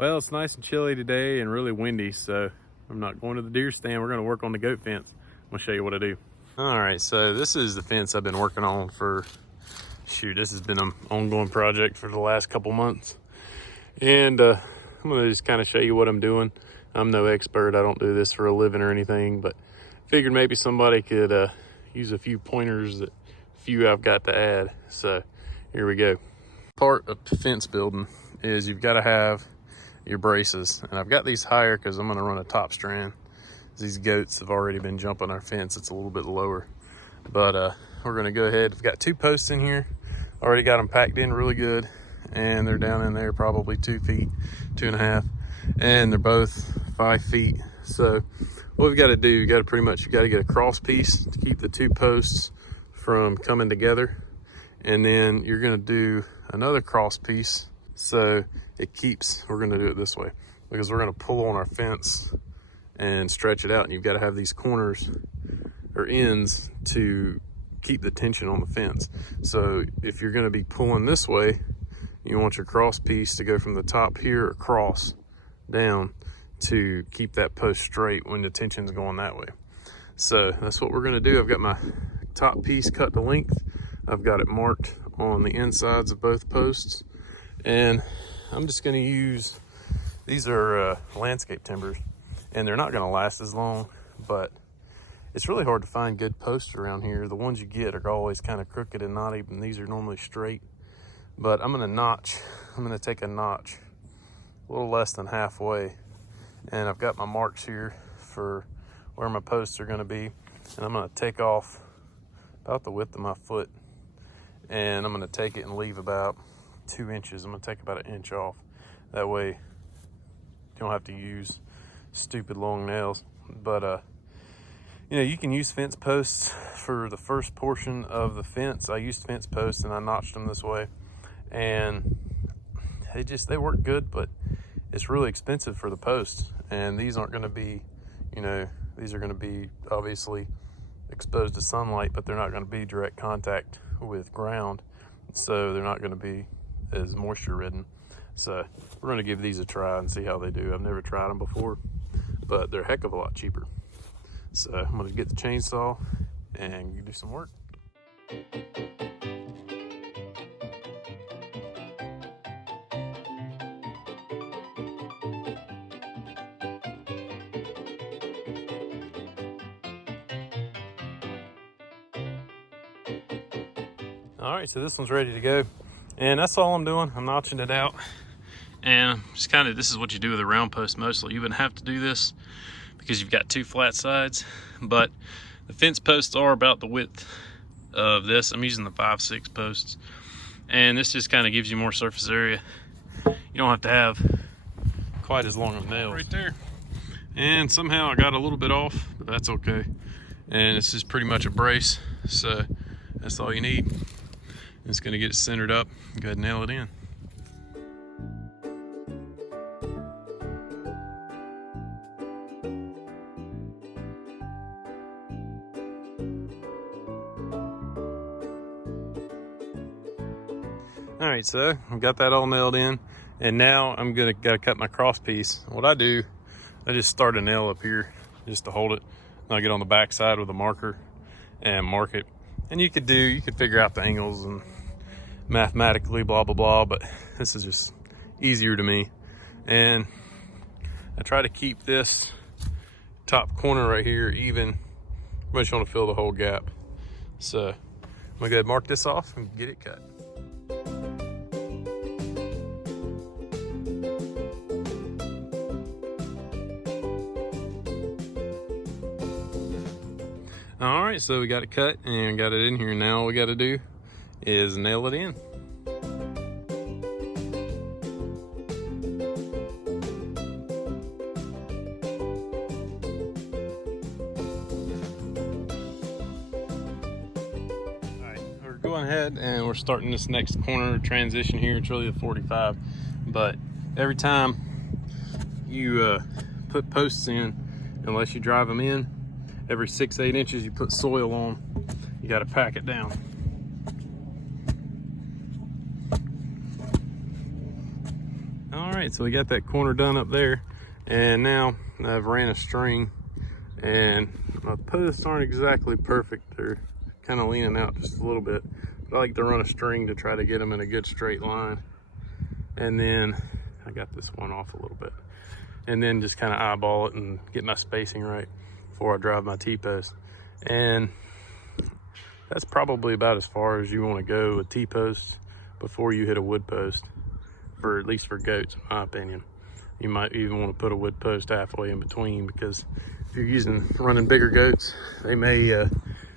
Well, it's nice and chilly today and really windy, so I'm not going to the deer stand. We're going to work on the goat fence. I'm going to show you what I do. All right, so this is the fence I've been working on for, this has been an ongoing project for the last couple months. And I'm going to just kind of show you what I'm doing. I'm no expert. I don't do this for a living or anything, but figured maybe somebody could use a few pointers, that few I've got to add. So here we go. Part of fence building is you've got to have your braces, and I've got these higher because I'm going to run a top strand. These goats have already been jumping our fence. It's a little bit lower, but we're going to go ahead. We've got 2 posts in here, already got them packed in really good, and they're down in there probably 2 feet, 2.5, and they're both 5 feet. So what we've got to do, you got to get a cross piece to keep the 2 posts from coming together, and then you're going to do another cross piece so it keeps. We're going to do it this way because we're going to pull on our fence and stretch it out, and you've got to have these corners or ends to keep the tension on the fence. So if you're going to be pulling this way, you want your cross piece to go from the top here across down to keep that post straight when the tension's going that way. So that's what we're going to do. I've got my top piece cut to length. I've got it marked on the insides of both posts, and I'm just going to use, these are landscape timbers, and they're not going to last as long, but it's really hard to find good posts around here. The ones you get are always kind of crooked and not even, these are normally straight. But I'm going to take a notch a little less than halfway, and I've got my marks here for where my posts are going to be, and I'm going to take off about the width of my foot, and I'm going to take it and leave about 2 inches. I'm going to take about 1 inch off. That way you don't have to use stupid long nails. But you can use fence posts for the first portion of the fence. I used fence posts and I notched them this way, and they work good, but it's really expensive for the posts, and these aren't going to be, these are going to be obviously exposed to sunlight, but they're not going to be direct contact with ground, so they're not going to be as moisture ridden. So we're going to give these a try and see how they do. I've never tried them before, but they're a heck of a lot cheaper. So I'm going to get the chainsaw and do some work. All right, so this one's ready to go, and that's all I'm doing. I'm notching it out, and just this is what you do with a round post mostly. You wouldn't have to do this because you've got 2 flat sides, but the fence posts are about the width of this. I'm using the 5/6 posts, and this just kind of gives you more surface area. You don't have to have quite as long of nails right there. And somehow I got a little bit off, but that's okay. And this is pretty much a brace, so that's all you need. It's going to get it centered up. Go ahead and nail it in. All right, so I've got that all nailed in, and now I'm gotta cut my cross piece. What I do, I just start a nail up here just to hold it, and I get on the back side with a marker and mark it. And you could figure out the angles and mathematically blah blah blah, but this is just easier to me. And I try to keep this top corner right here even. I just want to fill the whole gap. So I'm gonna go ahead and mark this off and get it cut. All right, so we got it cut and got it in here. Now all we got to do is nail it in. All right, we're going ahead and we're starting this next corner transition here. It's really a 45, but every time you put posts in, unless you drive them in, every 6-8 inches you put soil on. You got to pack it down. All right. right, so we got that corner done up there, and now I've ran a string, and my posts aren't exactly perfect. They're kind of leaning out just a little bit, but I like to run a string to try to get them in a good straight line. And then I got this one off a little bit, and then just kind of eyeball it and get my spacing right before I drive my T-post. And that's probably about as far as you want to go with T-posts before you hit a wood post, for at least for goats, in my opinion. You might even want to put a wood post halfway in between, because if you're running bigger goats, they may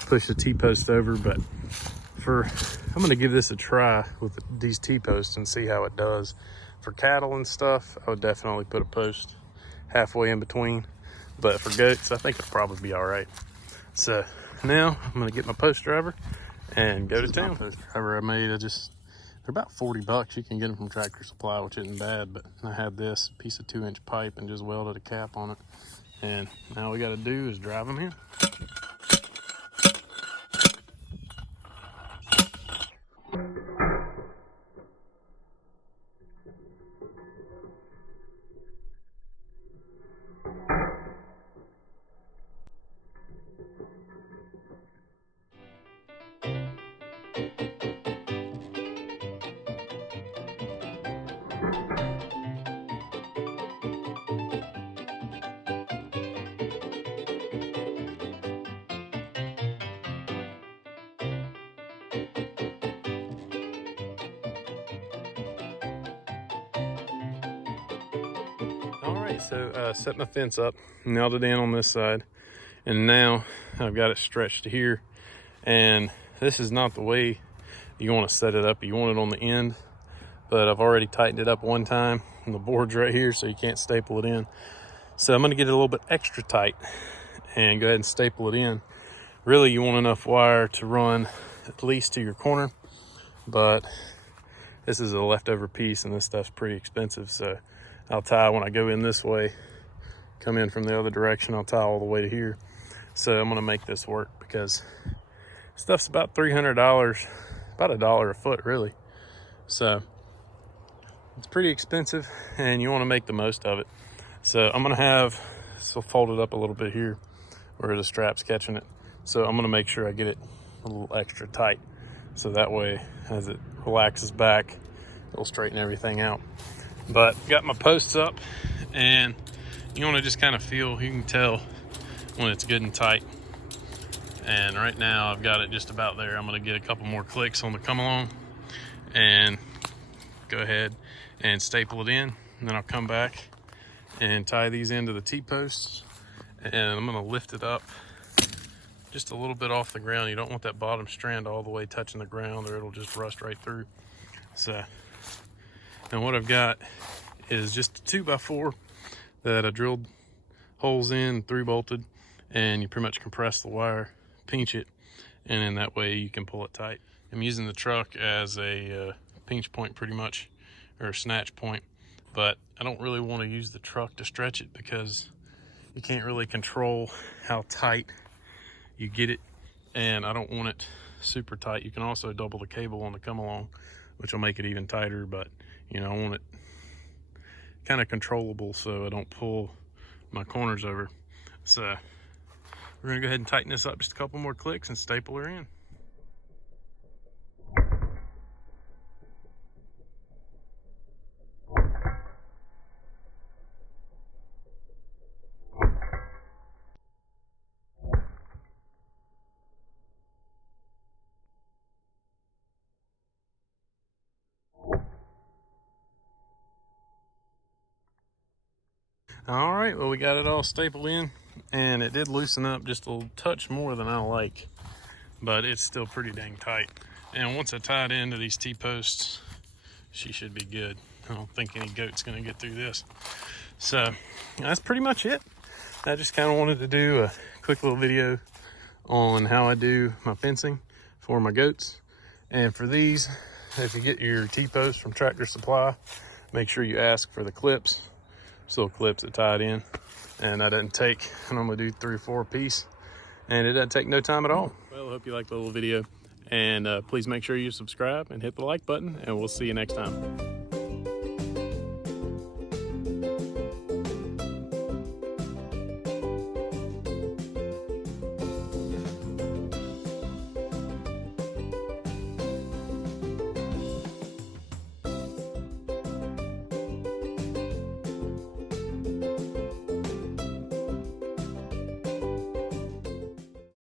push the T-post over. But I'm going to give this a try with these T-posts and see how it does. For cattle and stuff, I would definitely put a post halfway in between. But for goats, I think it'll probably be all right. So now I'm going to get my post driver and go to town. Post driver I made, they're about 40 bucks. You can get them from Tractor Supply, which isn't bad. But I had this piece of 2-inch pipe and just welded a cap on it. And now all we got to do is drive them in. All right, so set my fence up, nailed it in on this side, and now I've got it stretched to here. And this is not the way you want to set it up. You want it on the end, but I've already tightened it up one time, and the board's right here, so you can't staple it in. So I'm going to get it a little bit extra tight and go ahead and staple it in. Really, you want enough wire to run at least to your corner, but this is a leftover piece, and this stuff's pretty expensive, so I'll tie when I go in this way, come in from the other direction, I'll tie all the way to here. So I'm gonna make this work, because stuff's about $300, about $1 a foot really. So it's pretty expensive, and you wanna make the most of it. So I'm gonna have this will fold it up a little bit here where the strap's catching it. So I'm gonna make sure I get it a little extra tight, so that way as it relaxes back, it'll straighten everything out. But got my posts up, and you want to just kind of feel, you can tell when it's good and tight. And right now I've got it just about there. I'm going to get a couple more clicks on the come along and go ahead and staple it in, and then I'll come back and tie these into the T-posts, and I'm going to lift it up just a little bit off the ground. You don't want that bottom strand all the way touching the ground, or it'll just rust right through. So now what I've got is just a 2x4 that I drilled holes in, 3-bolted, and you pretty much compress the wire, pinch it, and in that way you can pull it tight. I'm using the truck as a pinch point pretty much, or a snatch point, but I don't really want to use the truck to stretch it, because you can't really control how tight you get it, and I don't want it super tight. You can also double the cable on the come along, which will make it even tighter, but you know, I want it kind of controllable so I don't pull my corners over. So we're gonna go ahead and tighten this up just a couple more clicks and staple her in. All right, well, we got it all stapled in, and it did loosen up just a little touch more than I like, but it's still pretty dang tight. And once I tie it into these T-posts, she should be good. I don't think any goat's gonna get through this. So that's pretty much it. I just kind of wanted to do a quick little video on how I do my fencing for my goats. And for these, if you get your T-posts from Tractor Supply, make sure you ask for the clips. Little clips that tie it in, and that doesn't take, I normally do 3 or 4 a piece, and it doesn't take no time at all. Well, I hope you liked the little video, and please make sure you subscribe and hit the like button, and we'll see you next time.